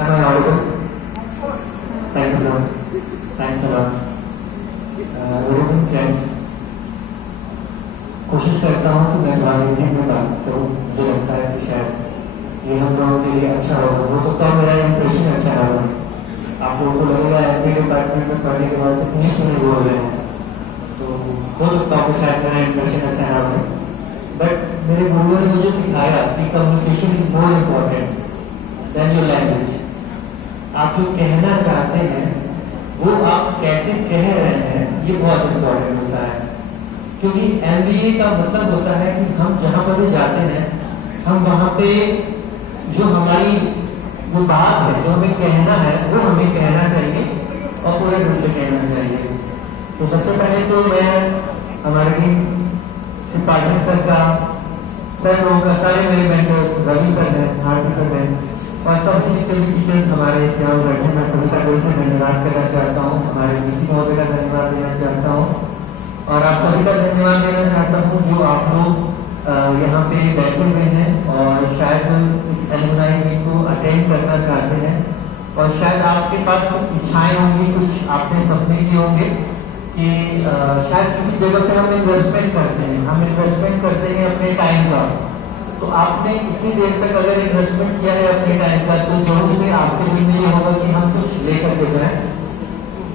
Am I audible? Thank you, sir. Thanks a lot. Good evening, friends. कोशिश करता हूँ कि मैं तुम्हारी हिंदी में बात करूँ। मुझे लगता है कि शायद ये हम लोगों के लिए अच्छा होगा। हो सकता है मेरा इंप्रेशन अच्छा ना हो। आप लोगों को लगेगा एमबीए डिपार्टमेंट में पढ़ने के बाद से इंग्लिश में बोल रहे हैं, तो हो सकता है कि शायद मेरा इंप्रेशन अच्छा ना हो। बट मेरे गुरुओं ने मुझे सिखाया कि communication is more important then your language. आप जो कहना चाहते हैं वो आप कैसे कह रहे हैं, ये बहुत इम्पोर्टेंट होता है। क्योंकि एमबीए का मतलब होता है कि हम जहाँ पर भी जाते हैं, हम वहाँ पे जो हमारी जो बात है, जो हमें कहना है, वो हमें कहना चाहिए और पूरे ढंग से कहना चाहिए। तो सबसे पहले तो मैं हमारे टीम पाटिल सर का, सर लोगों का, सारे मेरे मेंटर्स, रवि सर हैं, भारती सर हैं, और सभी जितने भी टीचर्स हमारे सेवा बैठे, मैं सभी का दिल से धन्यवाद करना चाहता हूँ। हमारे डीसी महोदय का धन्यवाद देना चाहता हूँ और आप सभी का धन्यवाद देना चाहता हूँ जो आप लोग यहाँ पे बैठे हुए हैं और शायद इस एलुमनाई मीट को अटेंड करना चाहते हैं। और शायद आपके पास कुछ इच्छाएं होंगी, कुछ आपने सपने किए होंगे कि शायद किसी जगह पे हम इन्वेस्टमेंट करते हैं, हम इन्वेस्टमेंट करते हैं अपने टाइम का। तो आपने इतनी देर तक अगर इन्वेस्टमेंट किया है अपने टाइम का, तो जरूर से आपके दिल में ये होगा कि हम कुछ लेकर के जाएं।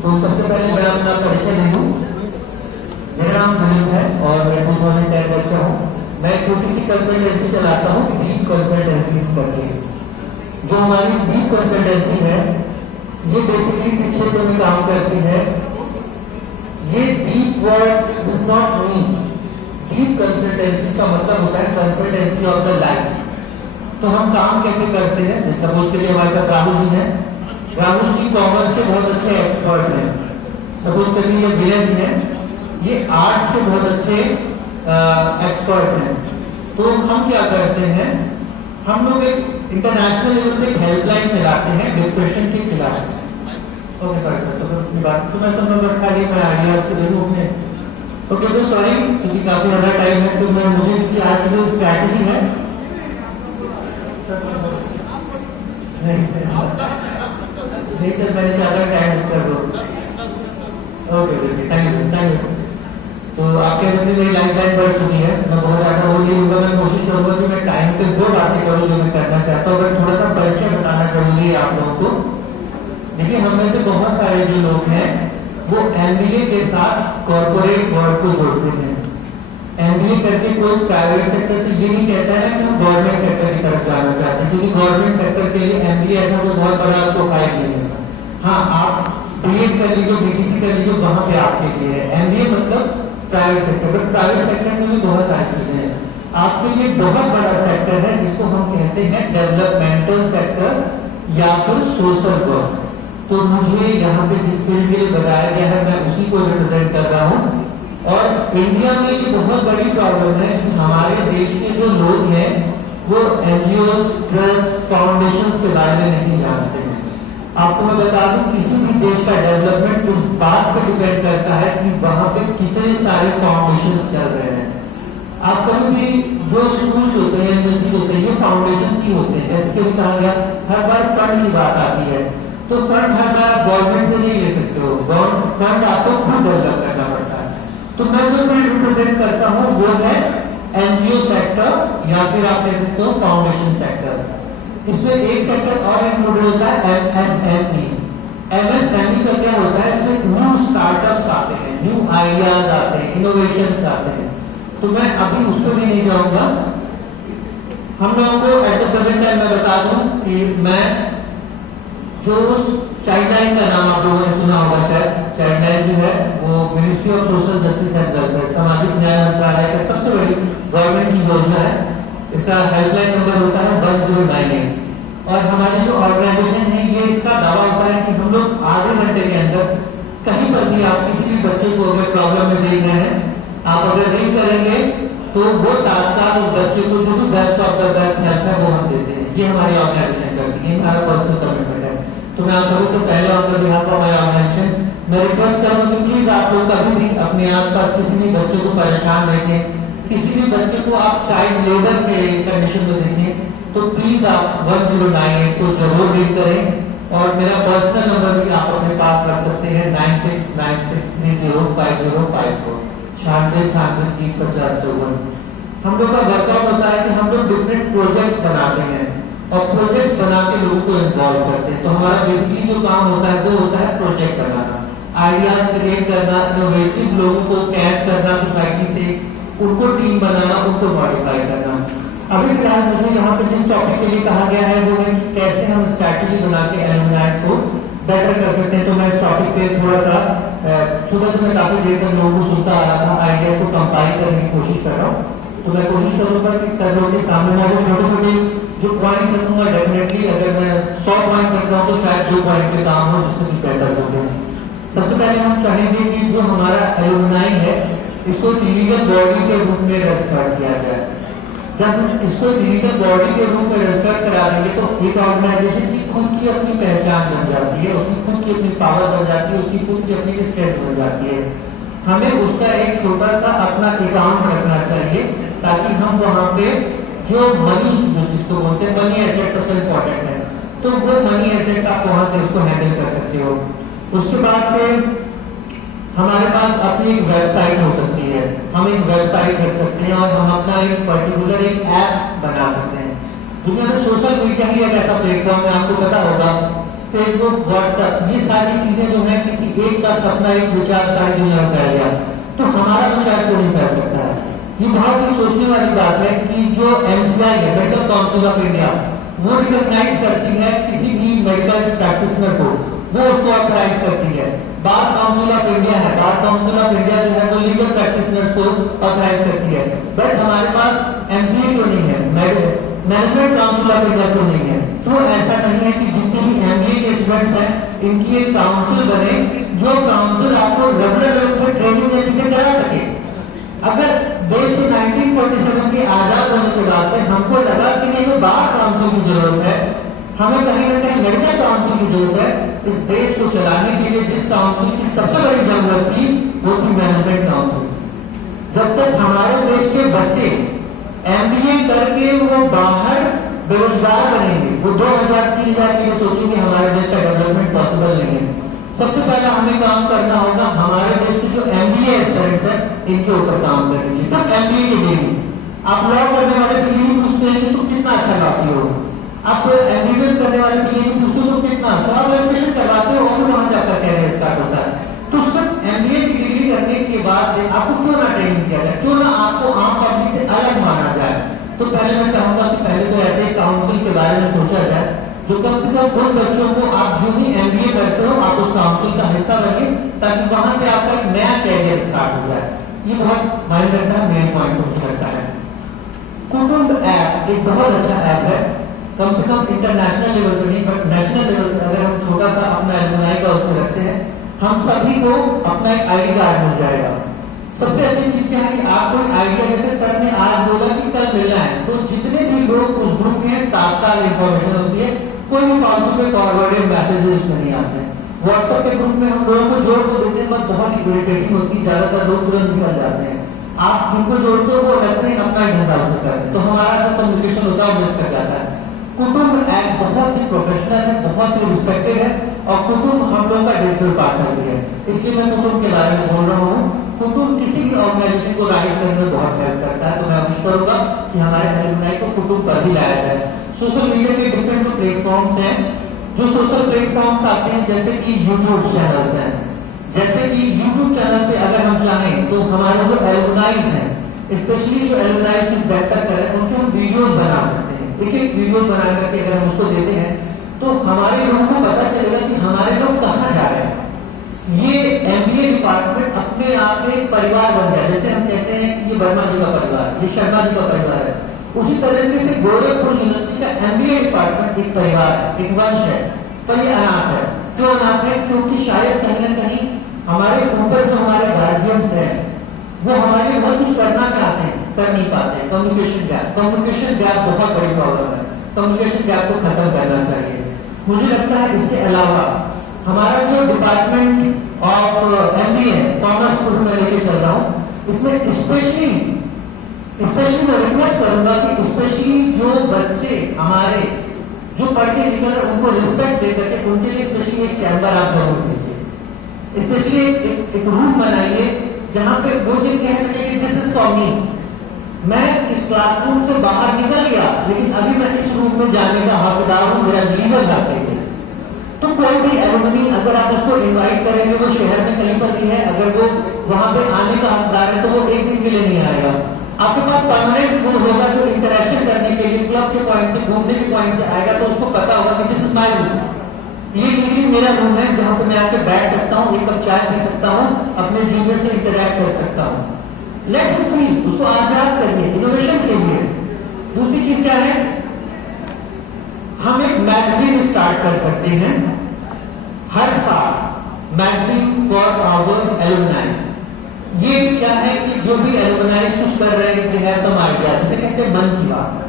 तो सबसे पहले मैं अपना परिचय दे दूं। मेरा नाम दिलीप है और मैं 2010 बच्चा हूँ। मैं छोटी सी कंसल्टेंसी चलाता हूँ, डीप कंसल्टेंसी करके। जो हमारी डीप कंसल्टेंसी है, ये बेसिकली किस क्षेत्र में काम करती है? ये deep word does not mean, deep consultancy का मतलब होता है कंसल्टेंसी ऑफ द लाइफ। तो हम काम कैसे करते हैं? सपोज के लिए हमारे साथ राहुल जी हैं। राहुल जी कॉमर्स के बहुत अच्छे एक्सपर्ट हैं। सपोज के लिए ये विनय जी हैं, ये आर्ट्स के बहुत अच्छे एक्सपर्ट हैं। तो हम क्या करते हैं, हम लोग एक इंटरनेशनल लेवल पे हेल्पलाइन चलाते हैं डिप्रेशन के खिलाफ। ओके सॉरी, तो अपनी बात तो मैं बस खाली मैं आइडिया आपको दे दूं अपने। ओके तो सॉरी, क्योंकि काफी ज्यादा टाइम है, तो मैं मुझे कि आज जो स्ट्रैटेजी है नहीं तो मैंने ज्यादा टाइम कर दो। Okay thank you. तो आपके अंदर मेरी लाइफ लाइन बढ़ चुकी है, मैं बहुत ज्यादा वो नहीं होगा। मैं कोशिश करूंगा कि मैं टाइम पे वो बातें करूँ जो मैं करना चाहता हूँ, बट थोड़ा सा परिचय बताना जरूरी है आप लोगों को। देखिए, हम में से बहुत सारे जो लोग हैं वो एमबीए के साथ कॉर्पोरेट वर्ल्ड को जोड़ते हैं। एमबीए करके कोई प्राइवेट सेक्टर से ये नहीं कहता है कि हम गवर्नमेंट सेक्टर की तरफ जाना चाहते हैं, क्योंकि गवर्नमेंट सेक्टर के लिए एमबीए ऐसा कोई बहुत बड़ा प्रोफाइल नहीं है। हाँ, आप बीएड कर लीजिए, बीटीसी कर लीजिए, वहां पे आपके लिए है। एमबीए मतलब private sector, but private sector में भी बहुत सारी चीजें हैं। आपके लिए बहुत बड़ा सेक्टर है जिसको हम कहते हैं डेवलपमेंटल सेक्टर या फिर सोशल वर्क। तो मुझे यहाँ पे जिस फील्ड के लिए बताया गया है, मैं उसी को रिप्रेजेंट कर रहा हूँ। और इंडिया में ये बहुत बड़ी प्रॉब्लम है कि हमारे देश के जो लोग हैं वो एनजीओ, ट्रस्ट, फाउंडेशन के बारे में नहीं जानते हैं। आपको मैं बता दूं, किसी भी देश का डेवलपमेंट उस बात पर डिपेंड करता है कि वहां पे कितने सारे फाउंडेशन चल रहे हैं। आप कभी भी जो स्कूल होते हैं, यूनिवर्सिटी होते हैं, ये फाउंडेशन ही होते हैं। जैसे कि कहा गया, हर बार फंड की बात आती है, तो फंड हर बार गवर्नमेंट से नहीं ले सकते हो, फंड आपको खुद डेवलप करना पड़ता है। तो मैं जो फील्ड रिप्रेजेंट करता हूँ वो है एनजीओ सेक्टर या फिर आप कह सकते हो फाउंडेशन सेक्टर। इसमें एक सेक्टर और इंक्लूडेड होता है एमएसएमई। एमएसएमई का क्या होता है? इसमें न्यू स्टार्टअप्स आते हैं, न्यू आइडियाज आते हैं, इनोवेशंस आते हैं। तो मैं अभी उस पर भी नहीं जाऊंगा। हम लोगों को एट द प्रेजेंट टाइम मैं बता दूं कि मैं जो चाइल्ड लाइन का नाम आप लोगों ने सुना होगा शायद। चाइल्ड लाइन जो है वो ministry of social justice and welfare, सामाजिक न्याय मंत्रालय का सबसे बड़ी गवर्नमेंट की योजना है। इसका हेल्पलाइन नंबर होता है 1098। और हमारी जो ऑर्गेनाइजेशन है, ये इसका दावा होता है कि हम लोग आधे घंटे के अंदर कहीं पर भी आप किसी भी बच्चे को अगर प्रॉब्लम में देख रहे हैं, आप अगर नहीं करेंगे तो वो तात्काल उस बच्चे को जो भी best of the best help है वो हम देते हैं। ये हमारी ऑर्गेनाइजेशन करती है, हमारा पर्सनल कमिटमेंट है। तो मैं आप सभी से पहले on behalf of my organisation मैं रिक्वेस्ट करूंगा कि प्लीज आप लोग कभी भी अपने आसपास किसी भी बच्चे को परेशान देखें, किसी भी बच्चे को आप चाइल्ड लेबर के कंडीशन में देखें, तो प्लीज आप 1098 को जरूर रीड करें। और मेरा पर्सनल नंबर भी आप अपने पास रख सकते हैं 9696305054 9696305054। हम लोग का वर्कआउट होता है कि हम लोग डिफरेंट प्रोजेक्ट्स बनाते हैं और प्रोजेक्ट्स बना के लोगों को इन्वॉल्व करते हैं। तो हमारा बेसिकली जो काम होता है वो होता है प्रोजेक्ट बनाना, आइडियाज क्रिएट करना, इनोवेटिव लोगों को कैच करना सोसाइटी से, उनको टीम बनाना, उनको मॉडिफाई करना। अभी फिलहाल मुझे यहाँ पे जिस टॉपिक के लिए कहा गया है वो है कि कैसे हम स्ट्रैटेजी बना के एलुमनाई को बेटर कर सकते हैं। तो मैं इस टॉपिक पे थोड़ा सा सुबह से मैं काफी देर तक लोगों को सुनता आ रहा था, आइडिया को कंपाइल करने की कोशिश कर रहा हूँ। तो मैं कोशिश करूंगा कि सब लोगों के सामने मैं वो छोटे छोटे जो पॉइंट्स रखूंगा। डेफिनेटली अगर मैं 100 पॉइंट रख रहा हूँ तो शायद 2 पॉइंट के काम हो जिससे कि बेहतर हो जाए। सबसे पहले हम चाहेंगे कि जो हमारा एलुमनाई है इसको लीगल बॉडी के रूप में रजिस्टर किया जाए। जब इसको लीगल बॉडी के रूप में रजिस्टर करा देंगे तो एक ऑर्गेनाइजेशन की खुद की अपनी पहचान बन जाती है, उसकी खुद की अपनी पावर बन जाती है, उसकी खुद की अपनी स्ट्रेंथ बन जाती है। हमें उसका एक छोटा सा अपना अकाउंट रखना चाहिए ताकि हम वहां पे जो मनी, जिसको बोलते हैं मनी एसेट, सबसे इंपॉर्टेंट है, तो वो मनी एसेट आप वहां से उसको हैंडल कर सकते हो। उसके बाद से हमारे पास अपनी एक वेबसाइट हो सकती है, हम एक वेबसाइट रख सकते हैं और हम अपना एक पर्टिकुलर एक ऐप बना सकते हैं। दुनिया में सोशल मीडिया ही एक ऐसा प्लेटफॉर्म है, आपको पता होगा, फेसबुक, व्हाट्सएप, ये सारी चीजें जो है किसी एक का सपना, एक विचार सारी दुनिया में फैल गया, तो हमारा विचार क्यों नहीं फैल सकता है? ये बहुत ही सोचने वाली बात है कि जो MCI है, मेडिकल काउंसिल ऑफ इंडिया, वो रिकॉग्नाइज करती है किसी भी मेडिकल प्रैक्टिशनर को, वो उसको ऑथराइज करती है। बार काउंसिल ऑफ इंडिया है, बार काउंसिल ऑफ इंडिया जो है वो लीगल प्रैक्टिशनर को ऑथराइज करती है। बट हमारे पास MCA क्यों नहीं है, मैनेजमेंट काउंसिल ऑफ इंडिया क्यों नहीं है? तो ऐसा नहीं है कि जितने भी MBA के स्टूडेंट्स हैं इनकी एक काउंसिल बने, जो काउंसिल आपको रेगुलर लेवल पर ट्रेनिंग या चीजें करा सके। अगर देश के 1947 के आजाद होने के बाद से हमको लगा कि नहीं बार काउंसिल की जरूरत है, हमें कहीं ना कहीं मेडिकल काउंसिल की जरूरत है, इस देश को चलाने के लिए जिस काउंसिल की सबसे बड़ी जरूरत थी वो थी मैनेजमेंट काउंसिल। जब तक हमारे देश के बच्चे MBA करके वो बाहर बेरोजगार बनेंगे, वो 2000-3000 के लिए सोचेंगे, हमारे देश का डेवलपमेंट पॉसिबल नहीं है। सबसे पहला हमें काम करना होगा हमारे देश के जो MBA एस्पिरेंट्स हैं इनके ऊपर काम करने के लिए। सब MBA के लिए आप लॉ करने वाले से यही पूछते हैं कि तुम कितना अच्छा गाती हो, आप MBBS करने वाले से यही पूछते हो तुम कितना अच्छा, आप रजिस्ट्रेशन करवाते हो और वहां जाकर कैरियर स्टार्ट होता है। तो सब MBA की डिग्री करने के बाद आपको क्यों ना ट्रेनिंग किया जाए, क्यों ना आपको आम पब्लिक से अलग माना जाए? तो पहले मैं चाहूंगा कि पहले तो ऐसे काउंसिल के बारे में सोचा जाए जो कम से कम उन बच्चों को, आप जो भी MBA करते हो आप उस काउंसिल का हिस्सा बनिए ताकि वहां से आपका एक नया कैरियर स्टार्ट हो जाए। ये बहुत मायने रखता है, मेन पॉइंट मुझे लगता है। कुटुंब ऐप एक बहुत अच्छा ऐप है, कम से कम इंटरनेशनल लेवल पर नहीं बट नेशनल लेवल पर अगर हम छोटा सा अपना एलुमनाई का उसमें रखते हैं, हम सभी को अपना एक ID कार्ड मिल जाएगा। सबसे अच्छी चीज क्या है कि आपको एक आइडिया, जैसे सर ने आज बोला कि कल मिलना है, तो जितने भी लोग उस ग्रुप में तात्काल इंफॉर्मेशन होती है, कोई भी फालतू के फॉरवर्डेड मैसेजेस नहीं आते हैं। व्हाट्सएप के ग्रुप में हम लोगों को जोड़ को देते हैं, बस बहुत ही इरिटेटिंग होती है, ज्यादातर लोग तुरंत निकल जाते हैं। आप जिनको जोड़ते हो वो लगते हैं अपना ही धंधा उसमें करते हैं, तो हमारा जो कम्युनिकेशन होता है वो मिस कर जाता है। कुटुंब ऐप बहुत ही प्रोफेशनल है, बहुत ही रिस्पेक्टेड है और कुटुंब हम लोग का डिजिटल पार्टनर भी है, इसलिए मैं कुटुंब के बारे में बोल रहा हूँ। कुटुंब किसी भी ऑर्गेनाइजेशन को राइज करने में बहुत हेल्प करता है, तो मैं विश करूंगा कि हमारे एलुमनाई को कुटुंब पर भी लाया जाए। सोशल मीडिया के डिफरेंट प्लेटफॉर्म्स हैं, जो सोशल प्लेटफॉर्म्स आते हैं जैसे कि यूट्यूब चैनल्स हैं, जैसे कि यूट्यूब चैनल से अगर हम चाहें तो हमारे जो एलुमनाइज हैं, स्पेशली जो एलुमनाइज कुछ बेहतर करें उनके हम वीडियोज बना सकते हैं। एक वीडियो बना करके अगर हम उसको देते हैं तो हमारे लोगों को पता चलेगा कि हमारे लोग कहाँ जा रहे हैं। ये MBA डिपार्टमेंट अपने आप में एक परिवार बन गया, जैसे हम कहते हैं कि ये वर्मा जी का परिवार, ये शर्मा जी का परिवार है, उसी तरीके से गोरखपुर यूनिवर्सिटी का MBA डिपार्टमेंट एक परिवार है, एक वंश है, पर ये अनाथ है। क्यों अनाथ है? क्योंकि शायद कहीं ना कहीं हमारे ऊपर जो हमारे गार्जियंस हैं वो हमारे लिए बहुत कुछ करना चाहते हैं, कर नहीं पाते। कम्युनिकेशन गैप बहुत बड़ी प्रॉब्लम है, कम्युनिकेशन गैप को खत्म करना चाहिए। मुझे लगता है इसके अलावा हमारा जो डिपार्टमेंट ऑफ MBA कॉमर्स में लेके चल रहा हूँ, इसमें स्पेशली स्पेशली मैं रिक्वेस्ट करूंगा कि स्पेशली जो बच्चे हमारे जो पढ़ के निकल रहे उनको रिस्पेक्ट दे करके उनके लिए स्पेशली एक चैम्बर आप जरूर दीजिए। स्पेशली एक रूम बनाइए जहां पे वो ये कह सके कि दिस इज फॉर मी। मैं इस क्लासरूम से बाहर निकल गया लेकिन अभी मैं इस रूम में जाने का हकदार हूं, मेरा लीगल हक है। तो कोई भी एलुमनी अगर आप उसको इनवाइट करेंगे, वो शहर में कहीं पर भी है, अगर वो वहां पे आने का हकदार है तो वो एक दिन के लिए नहीं आएगा। आपके पास परमानेंट वो होगा जो इंटरेक्शन करने के लिए क्लब के पॉइंट से, घूमने के पॉइंट से आएगा, तो उसको पता होगा कि दिस इज माय रूम, ये मेरा रूम है जहां पे मैं आके बैठ सकता हूँ, एक कप चाय पी सकता हूँ, अपने जूनियर से इंटरेक्ट कर सकता हूँ। लेट हिम फ्री, उसको आजाद करिए, इनोवेशन करिए। दूसरी चीज क्या है, हम एक मैगजीन स्टार्ट कर सकते हैं हर साल, मैगजीन फॉर आवर एलुमनाई। ये क्या है कि जो भी एलुमनाई कुछ कर रहे हैं, आइडिया जिसे कहते हैं मन की बात।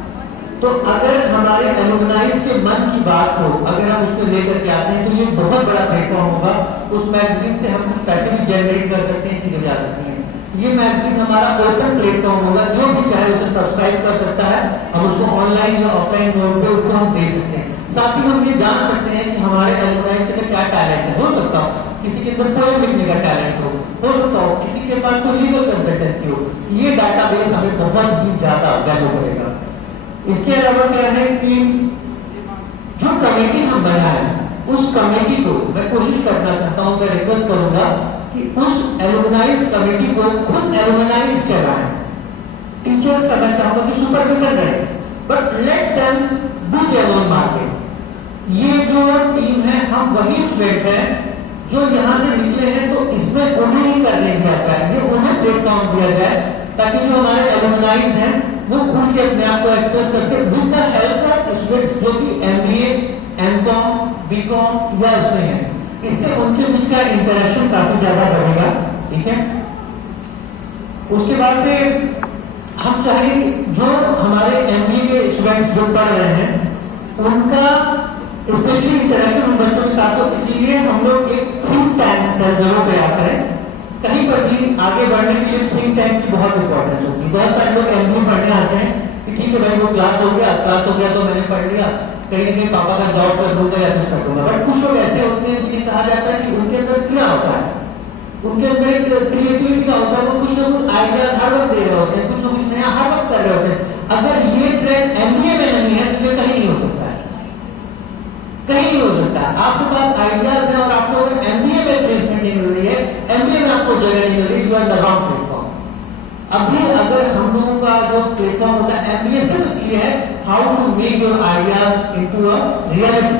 तो अगर हमारे एलुमनाई के मन की बात हो, अगर हम उसको लेकर के आते हैं तो ये बहुत बड़ा प्लेटफॉर्म होगा। उस मैगजीन से हम कुछ पैसे भी जनरेट कर सकते हैं, चीजें जा सकती हैं। ये मैगजीन हमारा ओपन प्लेटफॉर्म होगा, जो भी चाहे उसे सब्सक्राइब कर सकता है, हम उसको ऑनलाइन या ऑफलाइन मोड पे उसको हम दे सकते हैं। साथ ही हम ये जान सकते हैं कि हमारे एलुमनाई के क्या टैलेंट है। हो सकता हो किसी के अंदर पोएम लिखने का टैलेंट हो सकता हो किसी के पास कोई लीगल कंसल्टेंसी हो। ये डाटाबेस हमें बहुत ही ज्यादा वैल्यू करेगा। इसके अलावा क्या है कि जो कमेटी हम बनाए, उस कमेटी को मैं कोशिश करना चाहता हूं, मैं रिक्वेस्ट करूंगा कि उस एलुमनाइज कमेटी को खुद एलुमनाइज चलाएं। टीचर्स का मैं चाहूंगा कि सुपरविजन रहे, but let them do their own market. ये जो टीम है, हम वही स्टूडेंट हैं जो यहाँ से निकले हैं, तो इसमें उन्हें ही करने दिया जाए, ये उन्हें प्लेटफॉर्म दिया जाए, ताकि जो हमारे एलुमनाइज हैं वो खुद के अपने आप को एक्सप्रेस करके with the help of students जो कि एमबीए, एमकॉम, बीकॉम या इसमें है, इससे उनके बीच का इंटरेक्शन काफी ज्यादा बढ़ेगा। ठीक है, उसके बाद से हम चाहेंगे जो हमारे एमबीए के स्टूडेंट्स जो पढ़ रहे हैं उनका स्पेशली इंटरेक्शन उन बच्चों के साथ हो, इसलिए हम लोग एक थिंक टैंक जरूर तैयार करें। कहीं पर भी आगे बढ़ने के लिए थिंक टैंक्स की बहुत इंपॉर्टेंस होती है। बहुत सारे लोग एमबीए पढ़ने आते हैं कि ठीक है भाई वो क्लास हो गया तो मैंने पढ़ लिया, कहीं ना कहीं पापा का जॉब कर दूंगा या कुछ कर दूंगा। बट कुछ लोग ऐसे होते हैं जिन्हें कहा जाता है कि उनके अंदर क्या होता है, उनके अंदर एक क्रिएटिविटी का होता है, वो कुछ ना कुछ आइडिया हर वक्त दे रहे होते हैं, कुछ ना कुछ नया हर वक्त कर रहे होते हैं। अगर ये ट्रेंड एमबीए में नहीं है तो ये कहीं नहीं हो सकता है, कहीं नहीं हो सकता है। आपके पास आइडियाज है और आपको एमबीए में प्लेसमेंट नहीं मिल रही है, एमबीए में आपको जगह नहीं मिल रही, you are the wrong platform. अभी अगर हम लोगों का जो प्लेटफॉर्म होता है एमबीए सिर्फ इसलिए है how to make your ideas into a reality.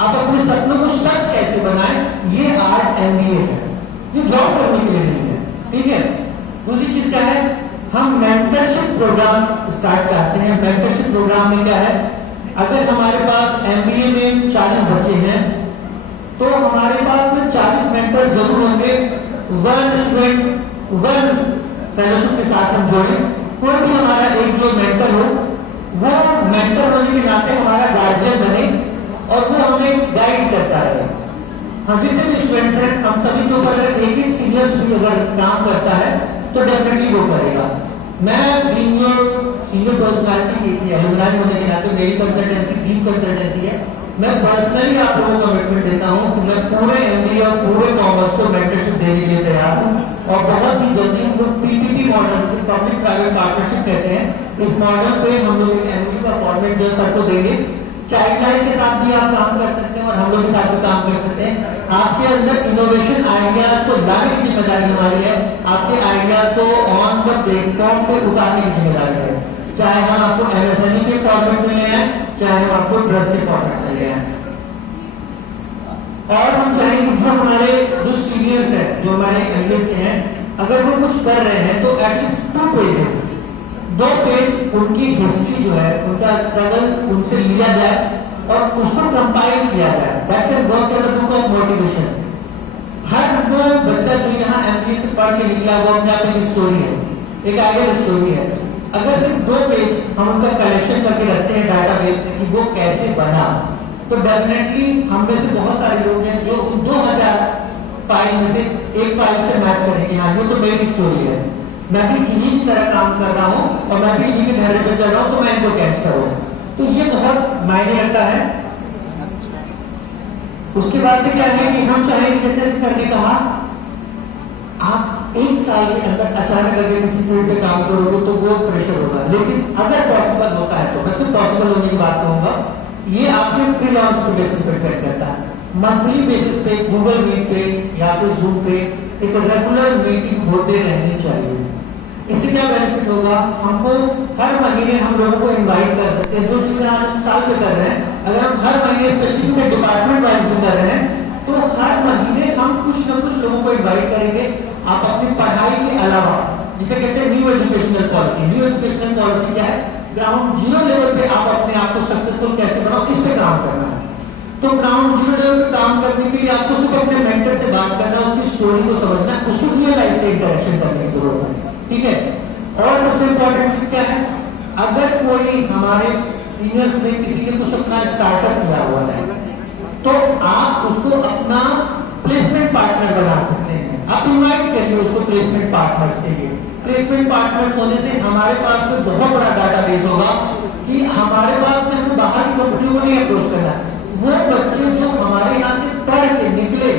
आप अपने सपनों को सच कैसे बनाएं, ये आर्ट एमबीए है, ये जॉब करने के लिए नहीं है। ठीक है, दूसरी चीज क्या है, हम मेंटरशिप प्रोग्राम स्टार्ट करते हैं। मेंटरशिप प्रोग्राम में क्या है, अगर हमारे पास एमबीए में 40 बच्चे हैं तो हमारे पास में 40 मेंटर जरूर होंगे। वन स्टूडेंट वन फेलोशिप के साथ हम जोड़े, कोई भी हमारा एक जो मेंटर हो वो मेंटर होने के नाते हमारा गार्जियन बने और वो हमें गाइड करता है। हम जितने भी स्टूडेंट्स हैं हम सभी के ऊपर अगर एक एक सीनियर्स भी अगर काम करता है तो डेफिनेटली वो करेगा। मैं बीइंग योर सीनियर पर्सनालिटी की एलुमनाई होने के नाते मेरी कंसल्टेंसी डीप कंसल्टेंसी है, मैं पर्सनली आप लोगों को कमिटमेंट देता हूं कि मैं पूरे एमबीए और पूरे कॉमर्स को मेंटरशिप देने के लिए तैयार हूं और बहुत ही जल्दी हम लोग पीपीपी मॉडल से पब्लिक प्राइवेट पार्टनरशिप कहते हैं, इस मॉडल पे हम लोग एक एमबीए का फॉर्मेट जो सर को देंगे। चाइल्डलाइन के साथ भी आप काम कर सकते हैं और हम लोग के साथ भी काम कर सकते हैं। आपके अंदर इनोवेशन आइडियाज को लाने की जिम्मेदारी हमारी है, आपके आइडियाज को ऑन द प्लेटफॉर्म पे उतारने की जिम्मेदारी है, चाहे हम आपको एमएसएमई के फॉर्मेट में ले आए, चाहे हम आपको ट्रस्ट के फॉर्मेट में ले आए। और हम चाहेंगे जो हमारे जो सीनियर्स हैं, जो हमारे एमबीए के हैं, अगर वो कुछ कर रहे हैं तो एटलीस्ट 2 पेजेस, 2 पेज उनकी हिस्ट्री जो है, उनका स्ट्रगल उनसे लिया जाए और उसको कंपाइल किया जाए। That can work as a book of motivation. हर वो बच्चा जो यहाँ एमबीए से पढ़ के निकला वो अपने आप एक स्टोरी है, एक आइडियल स्टोरी है। अगर सिर्फ 2 पेज हम उनका कलेक्शन करके रखते हैं डाटाबेस में कि वो कैसे बना, तो डेफिनेटली हम में से बहुत सारे लोग हैं जो उन 2000 फाइल में से एक फाइल से मैच करेंगे, हाँ ये तो मेरी स्टोरी है। मैं भी इन्हीं की तरह काम कर रहा हूँ और मैं भी इन्हीं के धैर्य पर चल रहा हूँ, तो मैं इनको कैच करूँ। तो ये बहुत मायने रखता है। उसके बाद क्या है कि हम चाहेंगे, जैसे सर ने कहा, आप 1 साल के अंदर अचानक अगर किसी फील्ड पे काम करोगे तो वो प्रेशर होगा, लेकिन अगर पॉसिबल होता है तो, मैं सिर्फ पॉसिबल होने की बात कहूंगा, ये आपके फ्रीलांस के बेसिस पे डिपेंड करता है। मंथली बेसिस पे गूगल मीट पे या फिर जूम पे एक रेगुलर मीटिंग होते रहनी चाहिए। इससे क्या बेनिफिट होगा, हमको हर महीने हम लोगों को इनवाइट कर सकते हैं, जो चीजें आज साल पे कर रहे हैं, अगर हम हर महीने स्पेसिफिक डिपार्टमेंट वाइज कर रहे हैं तो हर महीने हम कुछ न कुछ लोगों को इनवाइट करेंगे। आप अपनी पढ़ाई के अलावा, जिसे कहते हैं new educational policy, new educational policy क्या है, ग्राउंड जीरो लेवल पे आप अपने आप को सक्सेसफुल कैसे बनाओ, इस पे काम करना है। तो ग्राउंड जीरो लेवल पे काम करने के लिए आपको सिर्फ अपने मेंटर से बात करना, उसकी स्टोरी को समझना, उसको रियल लाइफ से इंटरेक्शन करने की जरूरत है, ठीक है। और सबसे इंपॉर्टेंट चीज क्या है, अगर कोई हमारे सीनियर्स ने किसी ने कुछ अपना स्टार्टअप किया हुआ है तो आप उसको अपना प्लेसमेंट पार्टनर बना सकते हैं। आप इनवाइट करिए उसको प्लेसमेंट पार्टनर्स के लिए। प्लेसमेंट पार्टनर्स होने से हमारे पास में बहुत बड़ा डाटाबेस होगा कि हमारे पास में हमें बाहर की कंपनियों को नहीं अप्रोच करना है। वो बच्चे जो हमारे यहाँ से पढ़ के निकले,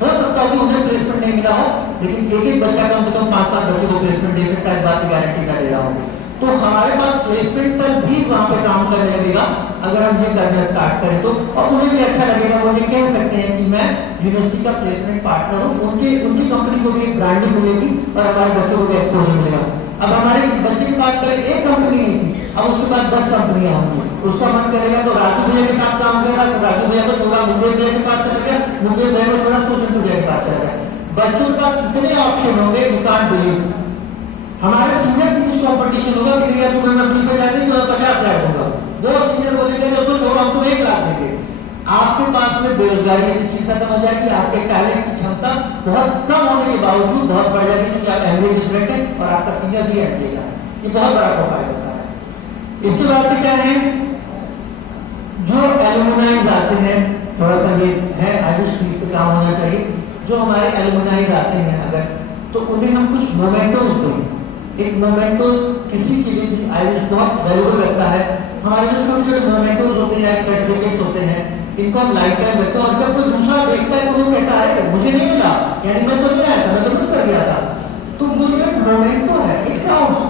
हो सकता है उन्हें प्लेसमेंट नहीं मिला हो, लेकिन एक बच्चा कम से कम 5-5 बच्चों को प्लेसमेंट दे सकता है, इस बात की गारंटी मैं दे रहा हूँ। तो हमारे पास प्लेसमेंट सर भी वहां पे काम करने लगेगा अगर हम ये करना स्टार्ट करें तो, और उन्हें भी अच्छा लगेगा, वो ये कह सकते हैं कि मैं यूनिवर्सिटी का प्लेसमेंट पार्टनर हूँ, उनकी कंपनी को भी एक ब्रांडिंग मिलेगी और हमारे बच्चों को भी एक्सपोजर मिलेगा। अब हमारे बच्चे की बात करें, एक कंपनी नहीं थी, अब उसके बाद 10 कंपनियां होंगी, उसका मन करेगा तो राजू भैया के साथ काम करेगा, तो राजू भैया को छोड़ा मुंगेश भैया के पास चला गया, मुंगेश भैया को छोड़ा सोशल भैया के पास चला गया। बच्चों का कितने ऑप्शन होंगे, यू कांट बिलीव। हमारे सीनियर से कुछ कॉम्पिटिशन होगा कि भैया तुम्हें मैं 20,000 नहीं, 50,000 दूंगा, वो सीनियर बोलेंगे तो छोड़ो हम तुम्हें 1 लाख देंगे। आपके पास में बेरोजगारी की चीज खत्म हो जाएगी, आपके टैलेंट की क्षमता बहुत कम होने के बावजूद बहुत बढ़ जाएगी, क्योंकि आप एमबीए स्टूडेंट है और आपका सीनियर भी एमबीए का है। ये बहुत बड़ा प्रोफाइल होता है। इसके बाद से क्या है, जो एलुमनाइज आते हैं, थोड़ा सा ये है आयुष की पे काम होना चाहिए, जो हमारे एलुमनाइज आते हैं अगर, तो उन्हें हम कुछ मोमेंटोज दें। एक मोमेंटो किसी के लिए भी आयुष बहुत वैल्यूबल लगता है। हमारे जो छोटे छोटे मोमेंटोज होते हैं, सर्टिफिकेट्स होते हैं, इनको हम लाइफ टाइम रखते हैं, और जब कोई दूसरा देखता है तो वो कहता है मुझे नहीं मिला, यानी मैं तो नहीं आया था, मैं तो मिस कर गया था। तो वो जो एक मोमेंटो है, इट काउंट्स,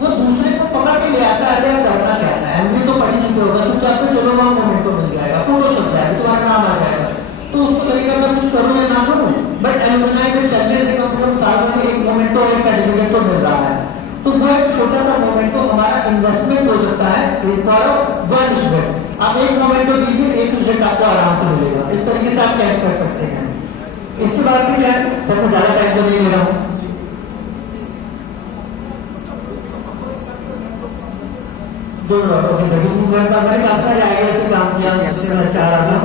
वो दूसरे को पकड़ के ले आता है, करना क्या है, एमबी तो पढ़ी चुके होगा, चुपचाप पे चलो वहां मोमेंटो मिल जाएगा, फोटो छप जाएगा, तुम्हारा काम आ जाएगा, तो उसको लगेगा मैं कुछ करूँ या ना करूँ। बट एलुमनाई के चलने से कम से कम साल में एक मोमेंटो, एक सर्टिफिकेट तो मिल रहा है। तो वो एक छोटा सा मोमेंटो हमारा इन्वेस्टमेंट हो सकता है फॉर वन स्टूडेंट। आप एक मोमेंटो दीजिए, एक स्टूडेंट आपको आराम से मिलेगा, इस तरीके से आप कैश कर सकते हैं। इसके बाद फिर क्या है, सर मैं ज्यादा टाइम तो नहीं ले रहा हूँ, दो मिनट मैंने काफी सारे आइडिया से काम किया, जिससे मैं चाह रहा था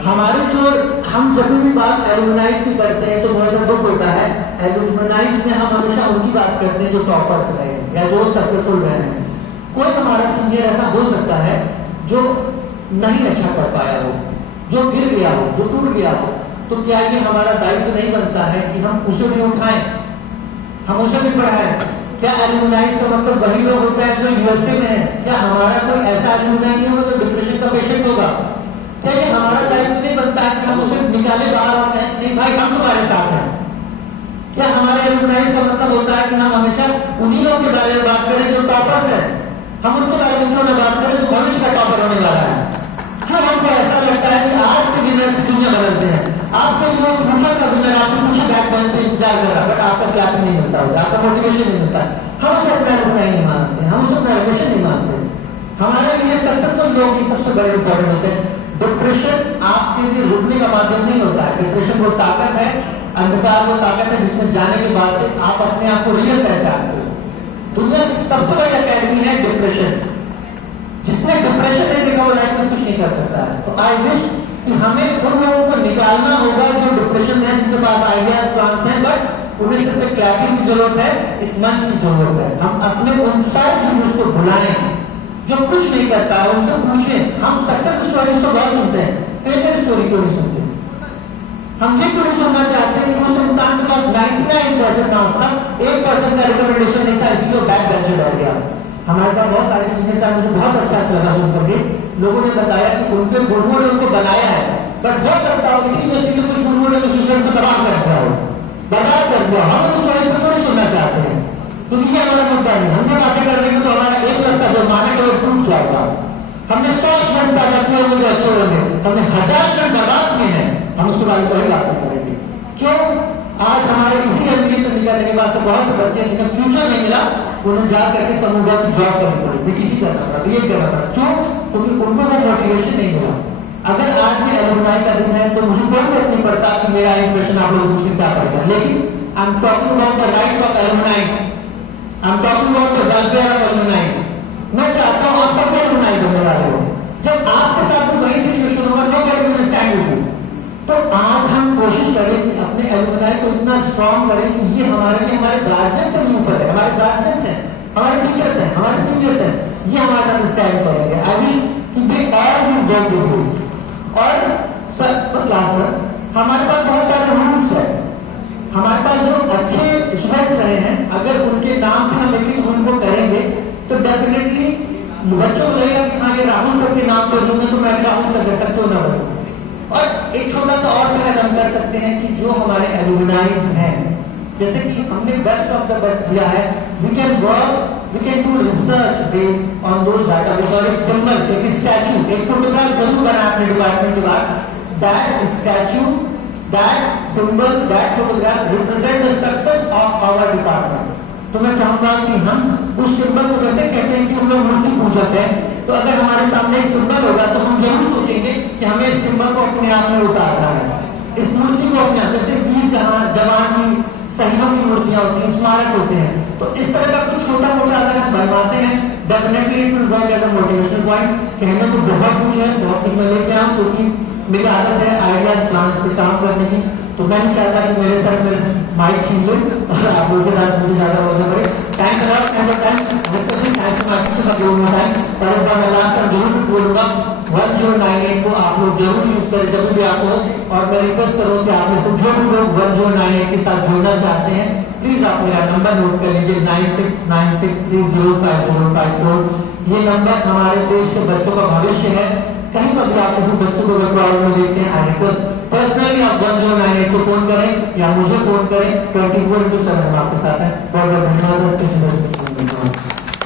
हमारे जो हम जब भी बात एलुमनाइज की करते हैं तो बहुत दुख होता है। एलुमनाइज में हम हमेशा उनकी बात करते हैं जो टॉपर्स रहे या जो सक्सेसफुल रहे हैं। कोई हमारा सीनियर ऐसा हो सकता है जो नहीं अच्छा कर पाया हो, जो गिर गया हो, जो टूट गया हो, तो क्या ये हमारा दायित्व नहीं बनता है कि हम उसे भी उठाएं, हम उसे भी पढ़ाएं? क्या एलुमनाइज का मतलब वही लोग होते हैं जो यूएसए में है? क्या हमारा कोई ऐसा एलुमनाई नहीं होगा जो डिप्रेशन का पेशेंट होगा? क्या ये हमारा दायित्व नहीं बनता है कि हम उसे निकाले बाहर और नहीं भाई हम तुम्हारे साथ हैं? क्या हमारे एलुमनाइज का मतलब होता है कि हम हमेशा उन्हीं लोगों के बारे में बात करें जो टॉपर्स हैं, हम उनके बारे में क्यों न बात करें जो भविष्य का टॉपर होने वाला है? क्यों हमको ऐसा लगता है कि आज के विनर दुनिया बदलते हैं? आपके जो फ्यूचर का विनर आपको कुछ बैक बन पे इंतजार कर रहा, बट आपका क्लास नहीं मिलता होगा, आपका मोटिवेशन नहीं मिलता। हम उसे अपना एलुमनाई नहीं मानते, हम उसे अपना एडमिशन नहीं मानते। हमारे लिए सक्सेसफुल लोग ही सबसे बड़े इंपॉर्टेंट होते हैं। डिप्रेशन आपके लिए रुकने का माध्यम नहीं होता है। डिप्रेशन वो ताकत है, अंधकार वो ताकत है जिसमें जाने के बाद से आप अपने आप को रियल पहचानते हो। दुनिया की सबसे बड़ी अकेडमी है डिप्रेशन। जिसने डिप्रेशन नहीं देखा वो लाइफ में कुछ नहीं कर सकता है। तो आई विश कि हमें उन लोगों को निकालना होगा जो डिप्रेशन है, जिनके पास आइडियाज प्लान्स हैं, बट उन्हें सिर्फ क्लैपिंग की जरूरत है, इस मंच की जरूरत है। हम अपने उन सारे जूनियर्स को बुलाएं जो कुछ नहीं करता है, उनसे पूछें। हम सक्सेस स्टोरीज तो बहुत सुनते हैं, फेलियर स्टोरी क्यों नहीं सुनते? हम ये क्यों सुनना चाहते हैं कि उस इंसान के पास 99% मार्क्स था, 1% का रिकमेंडेशन नहीं था, इसलिए वो बैक बेंचर बैठ गया। हमारे पास बहुत सारे सीनियर साहब, मुझे बहुत अच्छा लगा सुन करके, लोगों ने बताया कि उनके गुरुओं ने उनको बनाया है, बट हो सकता हो इसी यूनिवर्सिटी के कुछ गुरुओं ने सिस्टम को तबाह कर दिया हो, बर्बाद कर दिया। हम उस चॉइस को नहीं सुनना चाहते हैं, क्योंकि ये हमारा मुद्दा नहीं। हम ये बातें कर देंगे तो हमारा 1+ का जुर्माना केवल टूट जाएगा। हमने 100 स्टूडेंट पैदा किए मुझे अच्छे होंगे, हमने 1000 स्टूडेंट बर्बाद किए हैं, हम उसके बारे में वही बात नहीं करेंगे। क्यों? आज हमारे इसी एमबीए से निकलने के बाद बहुत से बच्चे जिन्हें फ्यूचर नहीं मिला, उन्हें जा करके समूहगत जॉब करनी पड़ी, बीटीसी करना पड़ा, बीएड करना पड़ा। क्यों? क्योंकि उनको वो मोटिवेशन नहीं मिला। अगर आज भी एलुमनाई का दिन है तो मुझे कोई फर्क नहीं पड़ता कि मेरा इंप्रेशन आप लोगों को क्या पड़ेगा, लेकिन I am talking about the rights of alumni, I am talking about the welfare of alumni. मैं चाहता हूं आप सब एलुमनाई बनने वाले हो। जब आपके साथ वही सिचुएशन होगा, nobody will stand with you. तो आज हम कोशिश करें कि अपने एलुमनाई को इतना स्ट्रॉन्ग करें कि ये हमारे लिए हमारे गार्जियन से भी ऊपर है, हमारे गार्जियन हैं, हमारे टीचर्स हैं, हमारे सीनियर्स हैं, ये हमारे साथ स्टैंड करेंगे। I will to they all will work with you. और सर बस लास्ट में, हमारे पास बहुत सारे रूल्स है, हमारे पास जो अच्छे स्टूडेंट्स रहे हैं, अगर उनके नाम पे हम एक उनको करेंगे तो डेफिनेटली बच्चों को लगेगा कि हाँ ये राहुल सर के नाम पर दूंगे तो मैं राहुल सर जैसा क्यों ना बनूं। और एक छोटा सा और पहल हम कर सकते हैं कि जो हमारे एलुमनाई हैं, जैसे कि हमने बेस्ट ऑफ द बेस्ट दिया है, we can work, we can do research based on those database. और एक सिंबल, एक स्टैचू, एक फोटोग्राफ जरूर बनाए अपने डिपार्टमेंट के बाद, that statue, that symbol, that photograph represent the success of our department. तो मैं चाहूंगा कि हम उस सिंबल को, जैसे कहते हैं कि हम लोग मूर्ति पूजक हैं, तो अगर हमारे सामने एक सिंबल होगा तो हम जरूर सोचेंगे कि हमें इस सिंबल को अपने आप में उतारना है, इस मूर्ति को अपने आप, जैसे वीर जवान की शहीदों की मूर्तियां होती हैं, स्मारक होते हैं, तो इस तरह का कुछ छोटा मोटा अगर हम बनवाते हैं, definitely it will work as a motivational point. कहने को बहुत कुछ है, बहुत कुछ मैं लेके आऊं, क्योंकि मेरी आदत है आइडियाज प्लान्स पे काम करने की, तो मैं नहीं चाहता कि मेरे सर मेरे माइक छीन लो और आप लोगों के साथ मुझे ज्यादा बोलना पड़े। थैंक्स अ लॉट, थैंक्स और एक बार मैं लास्ट टाइम जरूर बोलूंगा 1098 को आप लोग जरूर यूज करें जब भी आपको। और मैं रिक्वेस्ट करूँ कि आप में से जो भी लोग 1098 के साथ जुड़ना चाहते हैं, प्लीज आप मेरा नंबर नोट कर लीजिए 9696305054। ये नंबर हमारे देश के बच्चों का भविष्य है। कहीं पर भी आप किसी बच्चे को अगर प्रॉब्लम में देखते हैं, आई रिक्वेस्ट पर्सनली आप 1098 को फोन करें या मुझे फोन करें, 24/7 हम आपके साथ हैं। बहुत बहुत धन्यवाद।